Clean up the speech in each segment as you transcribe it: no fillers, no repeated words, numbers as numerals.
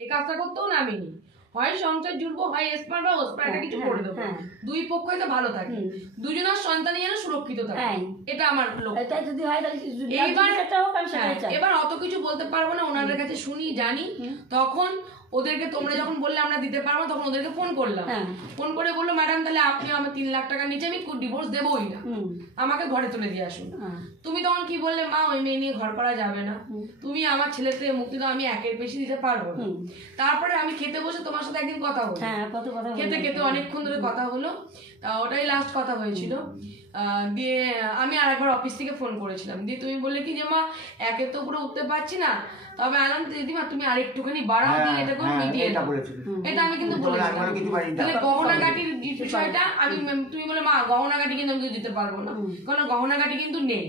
এই কাজটা করতেও নামিনি, হয় সংসার জুড়বো, হয় এসপার বা ওসপার একটা কিছু করে দেবো, দুই পক্ষই তো ভালো থাকে, দুজনের সন্তানই যেন সুরক্ষিত থাকে, এটা আমার লক্ষ্য। এবার অত কিছু বলতে পারবো না, ওনাদের কাছে শুনি জানি। তখন ওদেরকে তোমরা যখন বললে আমরা দিতে পারবো, তখন ওদেরকে ফোন করলাম, ফোন করে বললো ম্যাডাম তাহলে আপনি আমার 3 লাখ টাকা নিচে আমি ডিভোর্স দেবোই না, আমাকে ঘরে তুলে দিয়ে আসুন। তুমি তখন কি বললে, মা ওই মেয়ে নিয়ে ঘর করা যাবে না, তুমি আমার ছেলে থেকে মুক্তি দাও, আমি 1-এর বেশি দিতে পারবো না। তারপরে আমি খেতে বসে তোমার সাথে একদিন কথা হলো, খেতে খেতে অনেকক্ষণ ধরে কথা হলো, ওটাই লাস্ট কথা হয়েছিল। দিয়ে আমি আরেকবার অফিস থেকে ফোন করেছিলাম, দিয়ে তুমি বললে কি যে মা 1-এর তো উপরে উঠতে পারছি না, তবে আনন্দ দিদিমা তুমি আরেকটুখানি বাড়াও, দিয়ে এটা করে মিটিয়ে দাও। এটা আমি কিন্তু বলেছিলাম। তাহলে গহনাগাটির বিষয়টা আমি, তুমি বলে মা গহনাগাটি কিন্তু আমি দিতে পারবো না, কারণ গহনাগাটি কিন্তু নেই,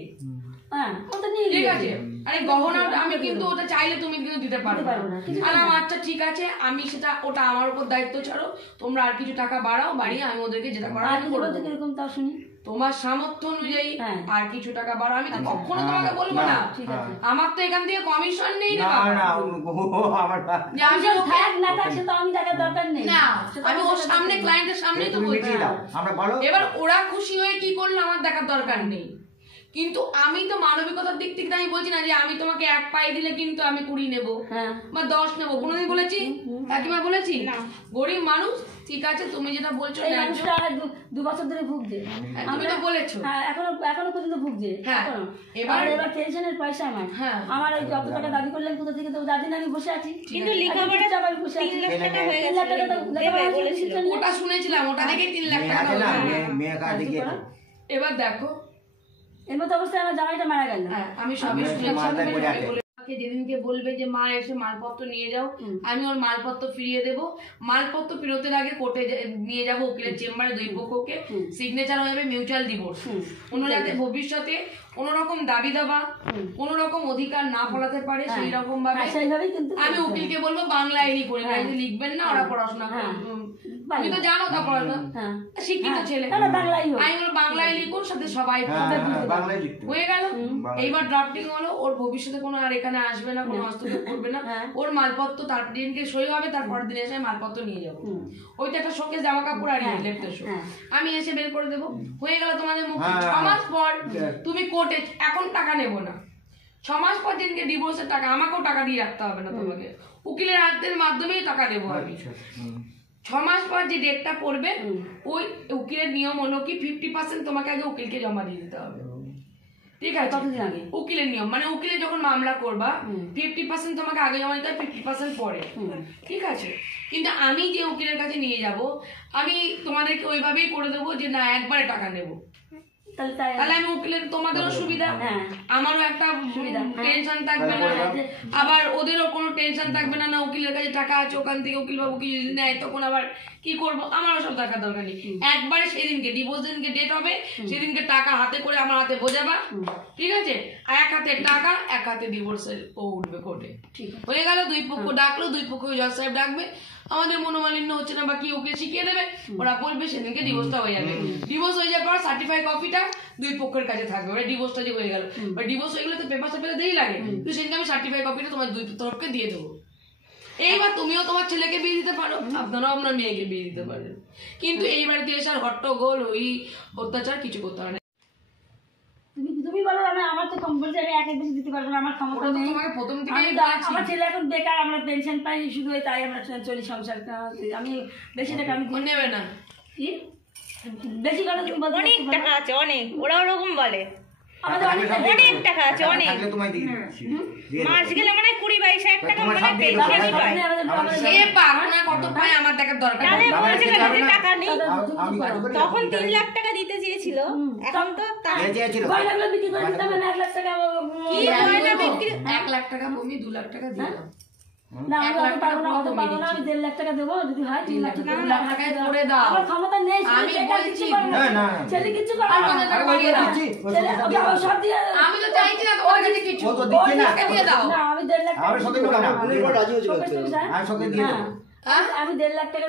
ঠিক আছে, আরে গহনা আমি কিন্তু ওটা চাইলে তুমি কিন্তু দিতে পারবে না। আচ্ছা ঠিক আছে, আমি সেটা ওটা আমার উপর দায়িত্ব ছাড়ো, তোমরা আর কিছু টাকা বাড়াও, বাড়িয়ে আমি ওদেরকে যেটা করার তোমার সামর্থ্য অনুযায়ী আর কিছু টাকা বাড়াও, আমি তো কখনো তোমাকে বলবো না, আমার তো এখান থেকে কমিশন নেই রে বাবা, আমি ওর সামনে ক্লায়েন্টের সামনেই তো বলছি। এবার ওরা খুশি হয়ে কি করলো আমার দেখার দরকার নেই, কিন্তু আমি তো মানবিকতার দিক থেকে আমি বলছি না যে আমি তোমাকে 1 পায়ে দিলে কিন্তু আমি 20 নেবো বা 10 নেবো, কোনোদিন বলেছি? একবার বলেছি? গরিব মানুষ, ঠিক আছে, তুমি যেটা বলছো 2 বছর ধরে ভুগছে, তুমি তো বলেছো, এখনো পর্যন্ত ভুগছে। এবার টেনশনের পয়সা আমার এই যত টাকা দাবি করলেন কোথা থেকে, তো দাদি না আমি বসে আছি, কিন্তু লেখাপড়া আমি বসে আছি, 3 লাখ টাকা ওটা শুনেছিলাম, ওটা দেখে 3 লাখ টাকা। এবার দেখো এর মতো অবস্থায় আমার জামাইটা মারা গেল, আমি সবই যেদিনকে বলবে যে মা এসে মালপত্র নিয়ে যাও, আমি ওর মালপত্র ফিরিয়ে দেবো, মালপত্র ফেরতের আগে কোর্টে নিয়ে যাবো, উকিলের চেম্বারে 2 পক্ষকে সিগনেচার হয়ে যাবে, মিউচুয়াল ডিভোর্স। ওনারা ভবিষ্যতে কোন রকম দাবি দাবা, কোন রকম অধিকার না ফলাতে পারে সেই রকম ভাবে আমি উকিলকে বলবো বাংলা আইনি করে লিখবেন না, ওরা পড়াশোনা তুমি তো জানো তা পড়াশোনা শিক্ষিত ছেলে, আমি বলবো বাংলায় লিখুন, সাথে সবাই হয়ে গেল। এইবার ড্রাফটিং হলো, ওর ভবিষ্যতে কোনো আর এখানে আসবে না, কোনো হস্তক্ষেপ করবে না, ওর মালপত্র তার দিনকে সই হবে, তারপরের দিন এসে মালপত্র নিয়ে যাবো, ওইটা একটা শোকেস জামা কাপড় আর লেফটের শো আমি এসে বের করে দেবো, হয়ে গেল তোমাদের মুক্তি। 6 মাস পর তুমি কোর্টে, এখন টাকা নেবো না, 6 মাস পর দিনকে ডিভোর্সের টাকা আমাকেও টাকা দিয়ে রাখতে হবে না, তোমাকে উকিলের হাতের মাধ্যমেই টাকা দেবো আমি। 6 মাস পর যে ডেটটা পড়বে, ওই উকিলের নিয়ম হলো কি 50% তোমাকে আগে উকিলকে জমা দিয়ে দিতে হবে, ঠিক আছে? উকিলের নিয়ম মানে উকিলে যখন মামলা করবা 50% তোমাকে আগে জমা দিতে হবে, 50% পরে, ঠিক আছে? কিন্তু আমি যে উকিলের কাছে নিয়ে যাব, আমি তোমাদেরকে ওইভাবেই করে দেবো যে না একবারে টাকা নেবো, তাহলে আমি উকিলের তোমাদেরও সুবিধা, আমারও একটা টেনশন থাকবে না, আবার ওদেরও কোনো টেনশন থাকবে না, না উকিলের কাছে টাকা আছে, ওখান থেকে উকিল বাবু কি যদি নেয় তখন আবার কি করবো, আমারও সব টাকার দরকার নেই। একবারে সেদিনকে ডিভোর্স দিনকে ডেট হবে, সেদিনকে টাকা হাতে করে আমার হাতে বোঝাবা, ঠিক আছে? আর 1 হাতে টাকা, 1 হাতে ডিভোর্সের ও উঠবে কোর্টে, হয়ে গেল। 2 পক্ষ ডাকলো, 2 পক্ষ জজ সাহেব ডাকবে, আমাদের মনোমালিন্য হচ্ছে না বা কি ওকে শিখিয়ে দেবে, ওরা বলবে, সেদিনকে ডিভোর্সটা হয়ে যাবে। ডিভোর্স হয়ে যাওয়ার পর সার্টিফাই কপিটা 2 পক্ষের কাছে থাকবে, ওরা ডিভোর্সটা যে হয়ে গেল, ডিভোর্স হয়ে গেলে তো পেপার পেতে দেরি লাগে, তো সেদিনকে আমি সার্টিফাই কপিটা তোমার 2 তরফকে দিয়ে দেবো। এইবার তুমিও তোমার ছেলেকে বিয়ে দিতে পারো, আপনারাও আপনার মেয়েকে বিয়ে দিতে পারেন, কিন্তু এই বাড়িতে এসে আর হট্টগোল ওই অত্যাচার কিছু করতে হবে না। তুমি বলো আমার তো কম্পালসারি 1-এর বেশি দিতে পারবো না, আমার ক্ষমতা নেই, প্রথম থেকে আমার ছেলে এখন বেকার, আমরা পেনশন পাই শুধু, তাই আমরা চলি সংসারটা, আমি বেশি টাকা আমি নেবে না, কি বেশি কথা তুমি বলতে, অনেক টাকা আছে, অনেক, ওরা ওরকম বলে আমাদের অনেক টাকা আছে, অনেক মাস গেলে মানে 20-22 হাজার টাকা মানে পেনশনই পায়, সে পারো না কত পায় আমার দেখার দরকার নেই, বলছে টাকা নেই, তখন 3 লাখ টাকা দিতে চেয়েছিল, এখন তো গয়নাগুলো বিক্রি করে দিতাম, 1 লাখ টাকা, কি গয়না বিক্রি, 1 লাখ টাকা কমিয়ে 2 লাখ টাকা দিলাম না, আমি পারবো না, আমি 1.5 লাখ টাকা দেবো, যদি হয় 3 লাখ টাকা, 2 লাখ টাকায় করে দাও, আমার ক্ষমতা নেই, আমি বলছি ছেলে কিছু করে না, সব দিয়ে, আমি তো চাইছি না তোমার কাছে কিছু, দিয়ে দাও না, আমি 1.5 লাখ টাকা সত্যি না, রাজি হয়েছিল, আমি সত্যি দিয়ে দেবো, আমি 1.5 লাখ টাকা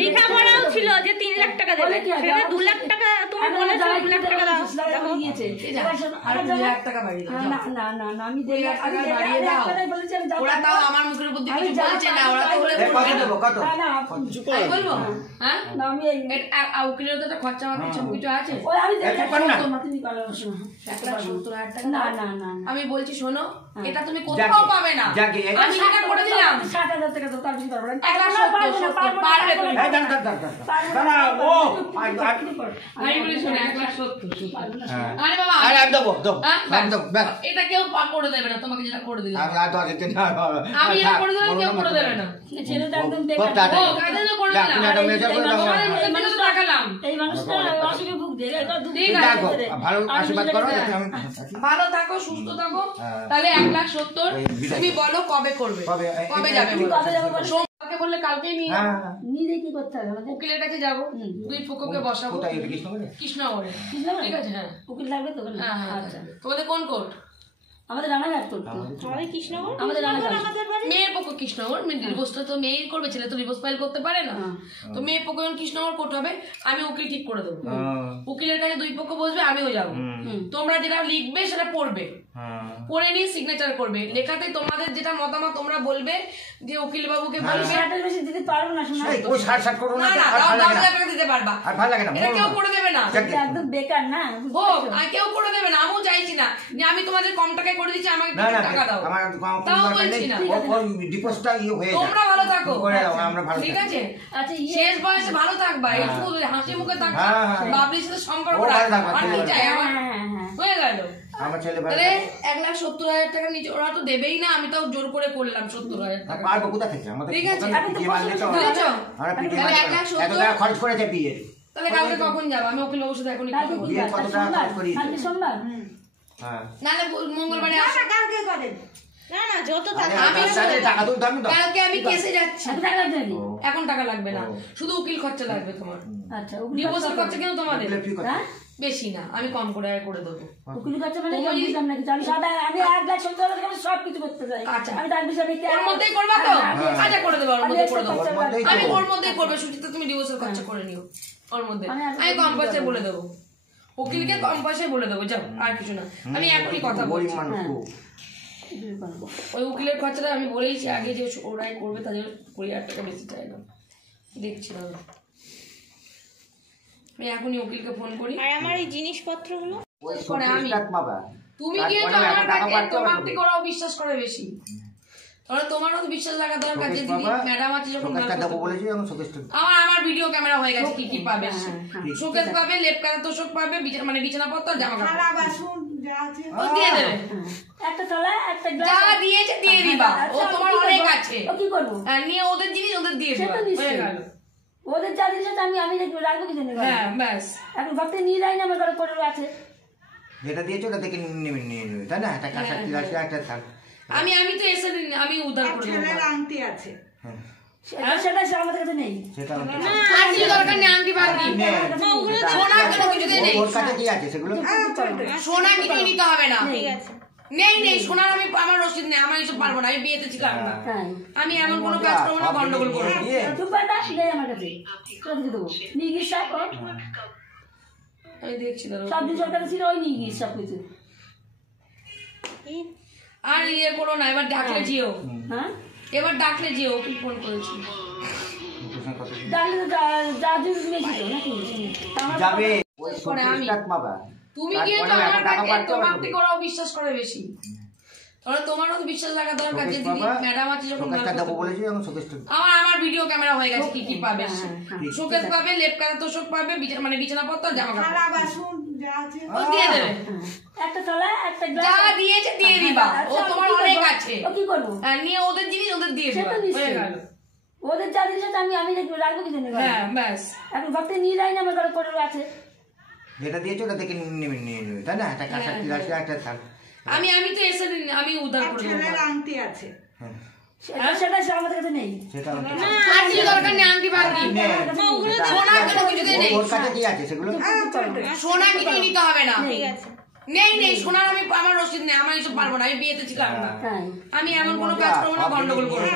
লেখাপড়াও ছিল যে 3 লাখ টাকা দেবে, সেটা 2 লাখ টাকা তুমি বলেছো, 2 লাখ টাকা দাও, আর 2 লাখ টাকা বাড়িয়ে দাও, না আমি 1.5 লাখ টাকা বাড়িয়ে দাও, ওরা তাও আমার মুখের উপর কিছু বলছে না, ওরা তো বলে কত আমি বলবো হ্যাঁ উকিলের তো একটা খরচা আমার সব কিছু আছে। আমি বলছি শোনো, এটা তুমি কোথাও পাবে না, আমি এটা করে দিলাম 7,000 টাকা তো তার বেশি পারবো না। 1,70,000 পারবে তুমি। আমি বলি শোনো 1,70,000 আরে বাবা এটা কেউ করে দেবে না, তোমাকে যেটা করে দিলাম আমি এটা করে দিলাম, কেউ করে দেবে না। ছেলেটা একদম বেকার। ও কাজে তো করে দিলাম, তোমাদের তো দেখালাম এই মানুষটা অসুখে ভুগছে, ঠিক আছে ভালো আশীর্বাদ করো, ভালো থাকো সুস্থ থাকো। তাহলে 1,70,000 তুমি বলো কবে করবে, কবে যাবে সোমবারকে বললে কালকেই নিয়ে নিজে কি করতে হবে আমাদের? উকিলের কাছে যাবো, দুই পক্ষকে বসাবো কৃষ্ণনগরে, ঠিক আছে? হ্যাঁ উকিল লাগবে তো? হ্যাঁ আচ্ছা। তোমাদের কোন কোর্ট? আমাদের রানাঘাট করতে, আমাদের রানাঘাট। মেয়ের পক্ষ কৃষ্ণনগর, ডিভোর্সটা তো মেয়েই করবে, ছেলে তো ডিভোর্স ফাইল করতে পারে না। তো মেয়ের পক্ষ যখন কৃষ্ণনগর কোর্ট হবে, আমি উকিল ঠিক করে দেবো, উকিলের কাছে দুই পক্ষ বসবে, আমিও যাবো। তোমরা যেটা লিখবে সেটা পড়বে, পড়ে নিয়ে সিগনেচার করবে, লেখাতে তোমাদের যেটা মতামত তোমরা বলবে, যে উকিল বাবুকে বলবে দিতে পারবো না, শোনা না 10,000 টাকা দিতে পারবা, এটা কেউ করে দেবে না, একদম বেকার না হোক, আর কেউ করে দেবে না। আমিও চাইছি না যে আমি তোমাদের কম টাকায় করে দিচ্ছি, আমাকে টাকা দাও, তাও বলছি না। তোমরা ভালো থাকো, ঠিক আছে? শেষ বয়সে ভালো থাকবা, একটু হাসি মুখে থাকবা, বাবলির সাথে সম্পর্ক রাখবা, আর কি চাই আমার? হয়ে গেল। তাহলে 1,70,000 টাকা নিচে ওরা তো দেবেই না, আমি তাও জোর করে করলাম 70,000 টাকা। ঠিক আছে তাহলে 1,70,000 খরচ করেছে বিয়ে। তাহলে কালকে কখন যাবো? আমি ওকে লোকের সাথে এখনই কথা বলবো। সোমবার নাহলে মঙ্গলবারে আসো। কালকে করেন না না যত টাকা কালকে আমি কেসে যাচ্ছি, এখন টাকা লাগবে না, শুধু উকিল খরচা লাগবে তোমার। আচ্ছা ডিভোর্সের খরচা কেন তোমাদের বেশি না, আমি কম করে করে দেবো। উকিল খরচা মানে আমি 1,70,000 টাকা সব কিছু করতে চাই। আচ্ছা আমি তার বিষয়ে ওর মধ্যেই করবা তো? আচ্ছা করে দেবো, ওর মধ্যে করে দেবো, আমি ওর মধ্যেই করবে। সুচিতা তুমি ডিভোর্সের খরচা করে নিও ওর মধ্যে, আমি কম পয়সায় বলে দেবো, উকিলকে কম পয়সায় বলে দেবো, যাও আর কিছু না। আমি এখনই কথা বলছি, ওই উকিলের খরচাটা আমি বলেইছি আগে যে ওরাই করবে, তাদের 20,000 টাকা বেশি চাইলাম, দেখছি না। আমি এখনই উকিলকে ফোন করি। আর আমার এই জিনিসপত্রগুলো আমি তুমি গিয়েছো আমার কাছে, তোমার থেকে ওরাও বিশ্বাস করে বেশি, তাহলে তোমারও তো বিশ্বাস লাগা দরকার যে দিদি ম্যাডাম আছে যখন আমার ভিডিও ক্যামেরা হয়ে গেছে, কি কি পাবে? শোকেস পাবে, লেপ কাটা তোষক পাবে, মানে বিছানাপত্র, জামা কাপড় দিয়ে দেবে, একটা থালা একটা যা দিয়েছে দিয়ে দিবা, ও তোমার অনেক আছে, কি করবো? নিয়ে ওদের জিনিস ওদের দিয়ে দিবা, হয়ে গেল। ওদের যা জিনিস আছে আমি রাখবো কি জন্য? হ্যাঁ ব্যাস, এখন ভাবতে নিয়ে যাই না, আমার ঘরে পড়ে আছে, যেটা দিয়েছো ওটা থেকে নিয়ে নেবে, তাই না? একটা কাঁচা তিরাশি একটা থাক, আমি তো এসে আমি উদ্ধার করে দেবো। আংটি আছে সেটা আমাদের কাছে নেই, সেটা আংটি দরকার নেই, আংটি বাকি সোনা কোনো কিছুতে নেই, ওর কাছে কি আছে সেগুলো? সোনা কিছু নিতে হবে না, ঠিক আছে। নেই সোনার আমি আমার রসিদ নেই, আমার এসব পারবো না, আমি বিয়েতে ছিলাম না, আমি এমন কোনো কাজ করবো না গন্ডগোল করবো। আমার কাছে দেবো নিয়ে গিয়ে আমি দেখছি সব দিন সরকার ছিল, ওই নিয়ে গিয়ে সব কিছু। আর ইয়ে করো না, এবার ডাকলে যেও, হ্যাঁ এবার ডাকলে যেও, কি ফোন করেছি ডাকলে তো জাজু নিয়েছিল নাকি? যাবে আমি তুমি গিয়েছো আমার কাছে, তোমার থেকে ওরাও বিশ্বাস করে বেশি, তাহলে তোমারও তো বিশ্বাস লাগা দরকার যে দিদি ম্যাডাম আছে যখন আমার ভিডিও ক্যামেরা হয়ে গেছে, কি কি পাবে? শোকেস পাবে, লেপ কাটা তোষক পাবে, মানে বিছানাপত্র, জামা কাপড় দিয়ে দেবে, একটা থালা একটা যা দিয়েছে দিয়ে দিবা, ও তোমার অনেক আছে, কি করবো? নিয়ে ওদের জিনিস ওদের দিয়ে দিবা, হয়ে গেল। ওদের যা জিনিস আছে আমি রাখবো কি জন্য? হ্যাঁ ব্যাস, এখন ভাবতে নিয়ে যাই না, আমার ঘরে পড়ে আছে, যেটা দিয়েছো ওটা থেকে নিয়ে নেবে, তাই না? একটা কাঁচা তিরাশি একটা থাক, আমি তো এসে আমি উদ্ধার করে দেবো। আংটি আছে সেটা আমাদের কাছে নেই, সেটা আংটি দরকার নেই, আংটি বাকি সোনা কোনো কিছুতে নেই, ওর কাছে কি আছে সেগুলো? সোনা কিছু নিতে হবে না, ঠিক আছে। নেই সোনার আমি আমার রসিদ নেই, আমার এসব পারবো না, আমি বিয়েতে ছিলাম না, আমি এমন কোনো কাজ করবো না গন্ডগোল করবো।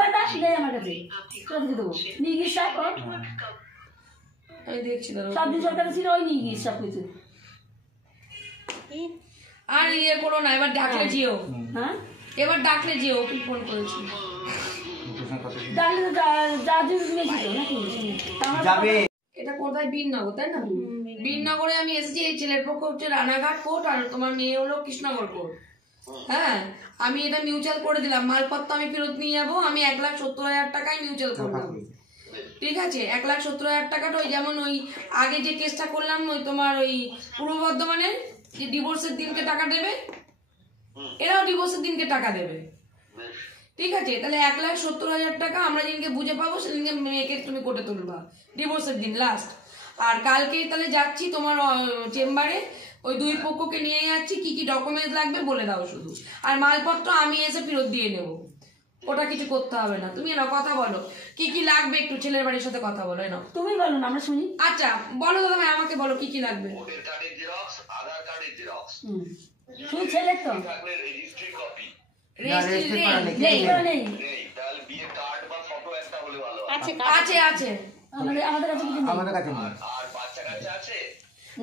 আমার কাছে দেবো নিয়ে গিয়ে আমি দেখছি সব দিন সরকার ছিল, ওই নিয়ে গিয়ে সব কিছু। আর ইয়ে করো না, এবার ডাকলে যেও, হ্যাঁ এবার ডাকলে যে ওকে ফোন করেছি ডাকলে তো জাজু দিয়েছিল নাকি যাবে। এটা কোথায়? বীরনগর, তাই না? বীরনগরে আমি এসেছি। এই ছেলের পক্ষ হচ্ছে রানাঘাট কোর্ট আর তোমার মেয়ে হলো কৃষ্ণনগর কোর্ট। হ্যাঁ, আমি এটা মিউচুয়াল করে দিলাম। মালপত্র আমি ফেরত নিয়ে যাবো। আমি 1,70,000 টাকায় মিউচুয়াল করলাম। ঠিক আছে, 1,70,000 টাকাটা ওই যেমন ওই আগে যে কেসটা করলাম ওই তোমার ওই পূর্ব বর্ধমানের যে ডিভোর্সের দিনকে টাকা দেবে, এরাও ডিভোর্সের দিনকে টাকা দেবে। ঠিক আছে, তাহলে 1,70,000 টাকা আমরা যেদিনকে বুঝে পাবো সেদিনকে মেয়েকে তুমি কোর্টে তুলবা ডিভোর্সের দিন লাস্ট। আর কালকেই তাহলে যাচ্ছি তোমার চেম্বারে, ওই দুই পক্ষকে নিয়ে যাচ্ছি। কি কি ডকুমেন্টস লাগবে বলে দাও শুধু, আর মালপত্র আমি এসে ফেরত দিয়ে নেবো। ওটা কিছু করতে হবে না। তুমি এনাও কথা বলো কি কি লাগবে, একটু ছেলের বাড়ির সাথে কথা বলো। এনাও তুমি বলো না, আমরা শুনি। আচ্ছা বলো দাদা ভাই, আমাকে বলো কি কি লাগবে। ভোটার কার্ডের জেরক্স, আধার কার্ডের জেরক্স, শুধু ছেলের তো থাকলে রেজিস্ট্রি কপি রেজিস্ট্রি নেই নেই, তাহলে বিয়ের কার্ড বা ফটো একটা হলে ভালো হয়। আছে আছে আমাদের কাছে কিছু নেই। আমাদের কাছে নেই। আর বাচ্চা কাচ্চা আছে?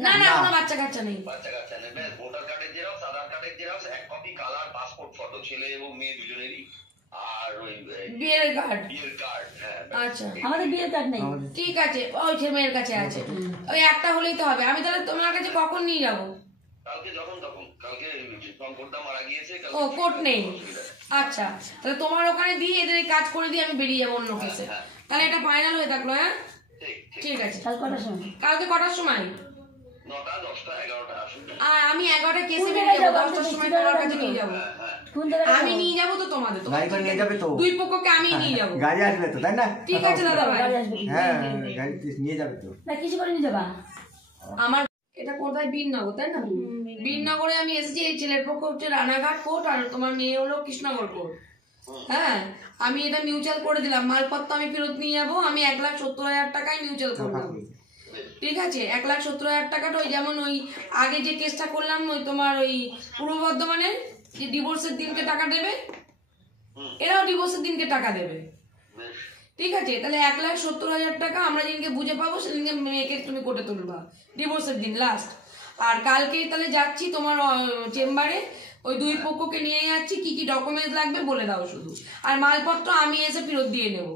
না না, কোনো বাচ্চা কাচ্চা নেই। বাচ্চা কাচ্চা নেবে। ভোটার কার্ডের জেরক্স, আধার কার্ডের জেরক্স, এক কপি কালার পাসপোর্ট ফটো ছেলে এবং মেয়ে দুজনেরই, আর ওই বিয়ের কার্ড। বিয়ের কার্ড। হ্যাঁ, আচ্ছা আমাদের বিয়ের কার্ড নেই। ঠিক আছে, ওই ছেলে মেয়ের কাছে আছে। ওই একটা হলেই তো হবে। আমি তাহলে তোমার কাছে কখন নিয়ে যাবো? কালকে যখন তখন। কালকে শঙ্করদা মারা গিয়েছে। ও কোর্ট নেই। আচ্ছা, তাহলে তোমার ওখানে দিয়ে এদের এই কাজ করে দিয়ে আমি বেরিয়ে যাবো অন্য কেসে। তাহলে এটা ফাইনাল হয়ে থাকলো। হ্যাঁ ঠিক আছে। কাল কটার সময়? কালকে কটার সময়? 9টা, 10টা, 11টা আসুন। আর আমি 11টা কেসে বেরিয়ে যাবো, 10টার সময় তোমার কাছে নিয়ে যাবো। কোন জায়গায়? আমি নিয়ে যাবো তো তোমাদের, গাড়ি করে নিয়ে যাবে তো? দুই পক্ষকে আমি নিয়ে যাবো। গাড়ি আসবে তো, তাই না? ঠিক আছে দাদা ভাই। গাড়ি আসবে? হ্যাঁ, গাড়ি নিয়ে যাবে তো। না কিছু করে নিয়ে যাবা। আমার এটা কোথায়? বীরনগর, তাই না? বীরনগরে আমি এসেছি। এই ছেলের পক্ষ হচ্ছে রানাঘাট কোর্ট আর তোমার মেয়ে হলো কৃষ্ণনগর কোর্ট। হ্যাঁ, আমি এটা মিউচুয়াল করে দিলাম। মালপত্র আমি ফেরত নিয়ে যাবো। আমি 1,70,000 টাকায় মিউচুয়াল করলাম। ঠিক আছে, 1,70,000 টাকাটা ওই যেমন ওই আগে যে কেসটা করলাম ওই তোমার ওই পূর্ব বর্ধমানের যে ডিভোর্সের দিনকে টাকা দেবে, এরাও ডিভোর্সের দিনকে টাকা দেবে। ঠিক আছে, তাহলে 1,70,000 টাকা আমরা যেদিনকে বুঝে পাবো সেদিনকে মেয়েকে তুমি কোর্টে তুলবা ডিভোর্সের দিন লাস্ট। আর কালকেই তাহলে যাচ্ছি তোমার চেম্বারে, ওই দুই পক্ষকে নিয়ে যাচ্ছি। কি কি ডকুমেন্টস লাগবে বলে দাও শুধু, আর মালপত্র আমি এসে ফেরত দিয়ে নেবো।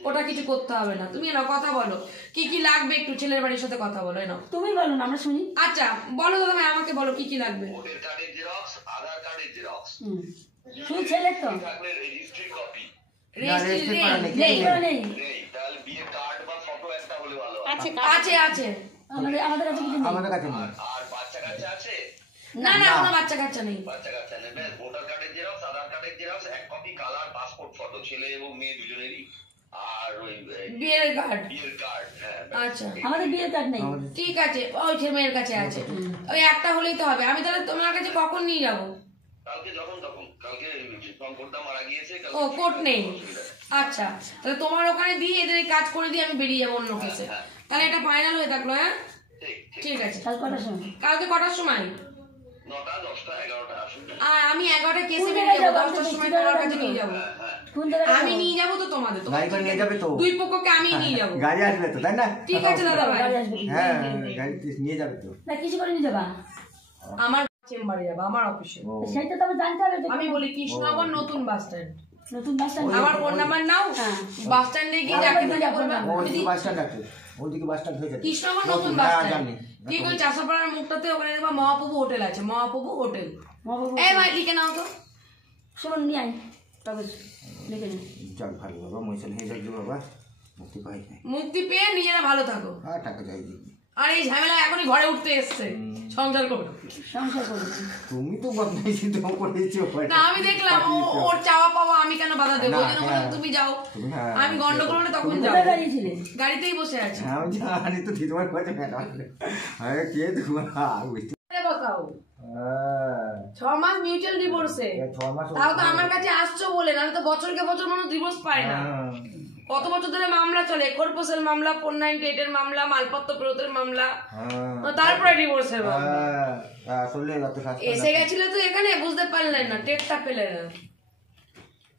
ওটা কিছু করতে হবে না। তুমি এনাও কথা বলো কি কি লাগবে, একটু ছেলের বাড়ির সাথে কথা বলো। এনাও তুমি বলো না, আমরা শুনি। আচ্ছা বলো দাদা ভাই, আমাকে বলো কি কি লাগবে। ভোটার কার্ডের জেরক্স, আধার কার্ডের জেরক্স, শুধু ছেলের তো থাকলে রেজিস্ট্রি কপি রেজিস্ট্রি নেই। নেই, তাহলে বিয়ের কার্ড বা ফটো একটা হলে ভালো হয়। আছে আছে আমাদের কাছে কিছু নেই। আমাদের কাছে নেই। আর বাচ্চা কাচ্চা আছে? না না, কোনো বাচ্চা কাচ্চা নেই। বাচ্চা কাচ্চা নেবে। ভোটার কার্ডের জেরক্স, আধার কার্ডের জেরক্স, এক কপি কালার পাসপোর্ট ফটো ছেলে এবং মেয়ে দুজনেরই, আর ওই বিয়ের কার্ড। বিয়ের কার্ড। হ্যাঁ, আচ্ছা আমাদের বিয়ের কার্ড নেই। ঠিক আছে, ওই ছেলে মেয়ের কাছে আছে। ওই একটা হলেই তো হবে। আমি তাহলে তোমার কাছে কখন নিয়ে যাবো? কালকে যখন তখন। কালকে শঙ্করদা মারা গিয়েছে। ও কোর্ট নেই। আচ্ছা, তাহলে তোমার ওখানে দিয়ে এদের এই কাজ করে দিয়ে আমি বেরিয়ে যাবো অন্য কেসে। তাহলে এটা ফাইনাল হয়ে থাকলো। হ্যাঁ ঠিক আছে। কাল কটার সময়? কালকে কটার সময়? 9টা, 10টা, 11টা আসুন। আর আমি 11টা কেসে বেরিয়ে যাবো, 10টার সময় তোমার কাছে নিয়ে যাবো। কোন জায়গায়? আমি নিয়ে যাবো তো তোমাদের, গাড়ি করে নিয়ে যাবে তো? দুই পক্ষকে আমি নিয়ে যাবো। গাড়ি আসবে তো, তাই না? ঠিক আছে দাদা ভাই। গাড়ি আসবে? হ্যাঁ, গাড়ি নিয়ে যাবে তো। না কিছু করে নিয়ে যাবা। আমার চেম্বারে যাবো, আমার অফিসে। ও, সেটা তো আমি জানতে হবে। আমি বলি কৃষ্ণনগর নতুন বাস স্ট্যান্ড। নতুন বাস স্ট্যান্ড। আমার ফোন নাম্বার নাও। বাস স্ট্যান্ডে গিয়ে যাকে তাকে বলবে ওইদিকে বাস স্ট্যান্ড আছে, ওইদিকে বাস স্ট্যান্ড হয়ে যাবে। কৃষ্ণনগর নতুন বাস হ্যাঁ, স্ট্যান্ড। জানি। ঠিক ওই চাষাপাড়ার মুখটাতে ওখানে দেখবা মহাপ্রভু হোটেল আছে। মহাপ্রভু হোটেল। এই ভাই লিখে নাও তো। শোন নিয়ে আয় তবে লিখে নে। চল ভালো বাবা, মহিষাল হয়ে যাবে বাবা, মুক্তি পাই নাই। মুক্তি পেয়ে নিজেরা ভালো থাকো। আর টাকা চাই দিবি। আর এই ঝামেলা এখনই ঘরে উঠতে এসছে, সংসার করো। সংসার করবো। তুমি তো বদমাইশি তো করেছো। না আমি দেখলাম ওর চাওয়া পাওয়া আমি কেন বাধা দেবো? ওই জন্য বললাম তুমি যাও, আমি গন্ডগোল হলে তখন যাও। কোথায় দাঁড়িয়েছিলে? গাড়িতেই বসে আছি। হ্যাঁ, আমি জানি তো তোমার কাছে ম্যাডাম। আরে কে তোমার বসাও 6 মাস মিউচুয়াল ডিভোর্সে। 6 মাস তাও তো আমার কাছে আসছো বলে, নাহলে তো বছরকে বছর মানুষ ডিভোর্স পায় না। কত বছর ধরে মামলা চলে, খোরপোশের মামলা, 498 এর মামলা, মালপত্র ফেরতের মামলা, তারপরে ডিভোর্সের মামলা। আসলে এসে গেছিল তো এখানে, বুঝতে পারলেন না, টেটটা পেলেন না।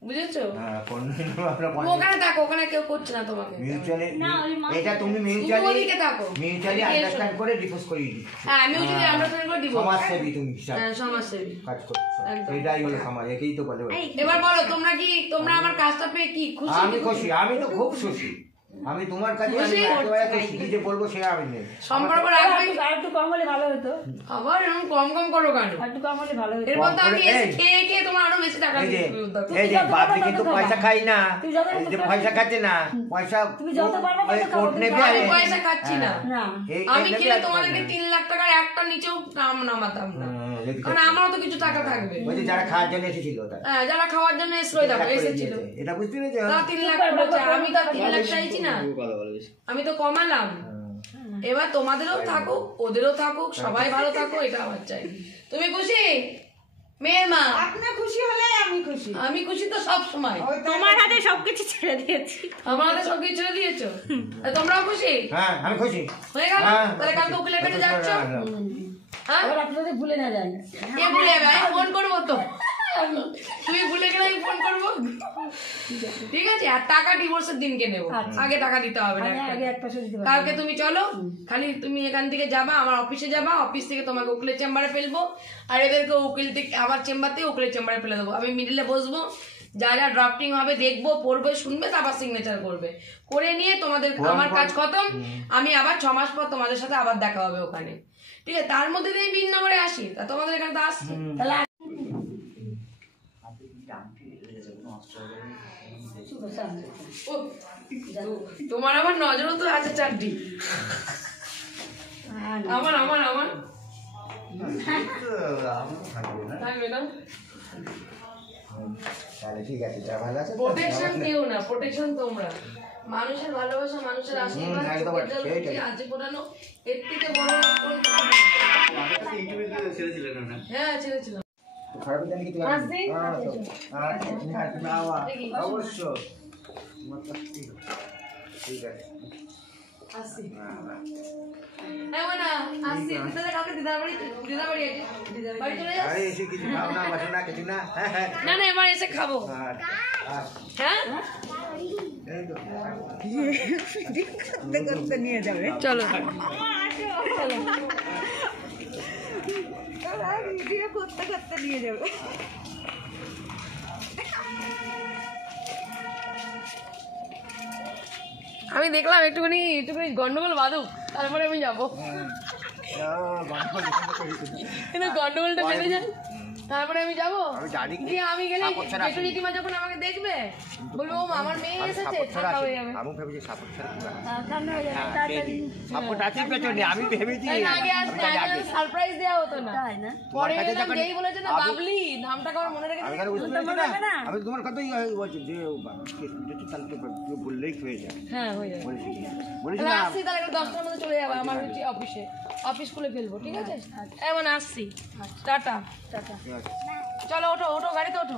বুঝেছো? হ্যাঁ, আমরা তুমি ওখানে থাকো, ওখানে কেউ করছে না তোমাকে। মিউচুয়ালি না, ওই মা- এটা তুমি তুমি মিউচুয়ালি ওদিকে থাকো। আন্ডারস্ট্যান্ড করে ডিভোর্স করিয়ে দিচ্ছ। হ্যাঁ, আমিও যদি আন্ডারস্ট্যান্ড করে দিব। সমাজসেবী তুমি হিসাব হ্যাঁ, সমাজসেবী। কাজ করছো, একদম। এটাই হলো সমাজ, একেই তো বলে। এবার বলো তোমরা আমার কাজটা পেয়ে কি খুশি? আমি খুশি, আমি তো খুব খুশি। আমি তোমার কাছে খুশি? একেবারে খুশি, কি যে বলবো সে আমি নেই। সম্পর্ক রাখবে। আর একটু কম হলে ভালো হতো, আবার এরকম কম কম করো কেন? আর একটু কম হলে ভালো হতো। এরপর তো আমি কম করে- এসে এই। খেয়ে খেয়ে তোমার আরো বেশি টাকা এই যে দিতে হবে। এই যে বাপি কিন্তু পয়সা খাই না, তুই যত এই যে পয়সা খাচ্ছে না, পয়সা তুমি যত পারবে তত খাও, কোর্ট তুমি নেবে। আমি পয়সা খাচ্ছি না। না আমি কিনে তোমাদেরকে 3 লাখ টাকার একটা নিচেও নামাতাম না, কারণ আমারও তো কিছু টাকা থাকবে। ওই যে যারা খাওয়ার জন্য এসেছিল তাই হ্যাঁ, যারা খাওয়ার জন্য এসেছিল এটা বুঝতে পেরেছো? তারা 3 লাখ করেছে, আমি তো 3 লাখ চাইছি না, আমি তো কমালাম। এবার তোমাদেরও থাকুক, ওদেরও থাকুক, সবাই ভালো থাকো, এটা আমার চাই। তুমি খুশি? মেয়ের মা আপনি খুশি হলে আমি খুশি। আমি খুশি তো সব সময়। তোমার হাতে সবকিছু ছেড়ে দিয়েছি। আমার হাতে সব কিছু ছেড়ে দিয়েছো, আর তোমরাও খুশি হ্যাঁ, আমি খুশি। হয়ে গেল? হ্যাঁ। তাহলে কালকে উকিলের কাছে যাচ্ছ? হ্যাঁ, আবার আপনি যদি ভুলে না যান, কে ভুলে যাবে? আমি ফোন করবো তো। তুমি ভুলে গেলে আমি ফোন করবো, ঠিক আছে? আর টাকা ডিভোর্সের দিনকে নেবো, আগে টাকা দিতে হবে না। আগে এক পাশে দিতে পারবেন। কালকে তুমি চলো, খালি তুমি এখান থেকে যাবা, আমার অফিসে যাবা, অফিস থেকে তোমাকে উকিলের চেম্বারে ফেলবো, আর এদেরকে উকিল থেকে আমার চেম্বার থেকে উকিলের চেম্বারে ফেলে দেবো। আমি মিডিলে বসবো, যা যা ড্রাফটিং হবে দেখবো, পড়বে, শুনবে, তারপর সিগনেচার করবে, করে নিয়ে তোমাদের আমার কাজ খতম। আমি আবার 6 মাস পর তোমাদের সাথে আবার দেখা হবে ওখানে, ঠিক আছে? তার মধ্যে দিয়ে বিন নম্বরে আসি, তা তোমাদের এখানে তো আসছি। তাহলে ও, তোমার আবার নজরও তো আছে 4টি। আমার আমার আমার থাকবে না। তাহলে ঠিক আছে, যা ভালো আছে। প্রোটেকশন কেউ না, প্রোটেকশন তোমরা। মানুষের ভালোবাসা, মানুষের আশীর্বাদ, একদম চোখের জল সেইটাই। দিয়ে আজে পোড়ানো, এর থেকে বড় আর কোনো কিছু নেই। হ্যাঁ, ছেড়েছিলাম। খারাপ জানি কি আসছি? অবশ্যই ঠিক আছে। আসছি। এমন না, আসছি। দিদাদের কাউকে দিদার বাড়ি আছে। বাড়ি চলে যাস? আরে এসে কিছু খাও না, বসো না, কিছু না। হ্যাঁ হ্যাঁ না না, এবার এসে খাবো। হ্যাঁ, করতে নিয়ে যাবে। চলো। ভিডিও করতে করতে নিয়ে যাবে। আমি দেখলাম একটুখানি গন্ডগোল বাঁধুক, তারপরে আমি যাবো। কিন্তু গন্ডগোলটা বেঁধে যান, তারপরে আমি যাবো। দিয়ে আমি গেলে জেঠু জেঠিমা যখন আমাকে দেখবে, বলবো ও আমার মেয়ে এসেছে, ঠান্ডা হয়ে যাবে। আমি ভেবেছি সাপোর্ট ছাড়া কি হয়? ঠান্ডা হয়ে যাবে তাড়াতাড়ি। সাপোর্ট আছে পেছনে, আমি ভেবেছি তাই না, আগে আসতে সারপ্রাইজ দেওয়া হতো না। তাই না? পরে এলাম, যেই বলেছে না বাবলি, নামটাকে আমার মনে রেখে আমি কেন বুঝতে পেরেছি না, আমি তোমার কথাই বলছি যে তাহলে তো বললেই হয়ে যায়। হ্যাঁ, হয়ে যাবে। বলেছি তাহলে না, আসছি, তাহলে 10টার মধ্যে চলে যাবে। আমার হচ্ছে অফিস খুলে ফেলবো, ঠিক আছে? এমন আসছি, টাটা। টাটা। চলো, ওঠো ওঠো, গাড়িতে ওঠো।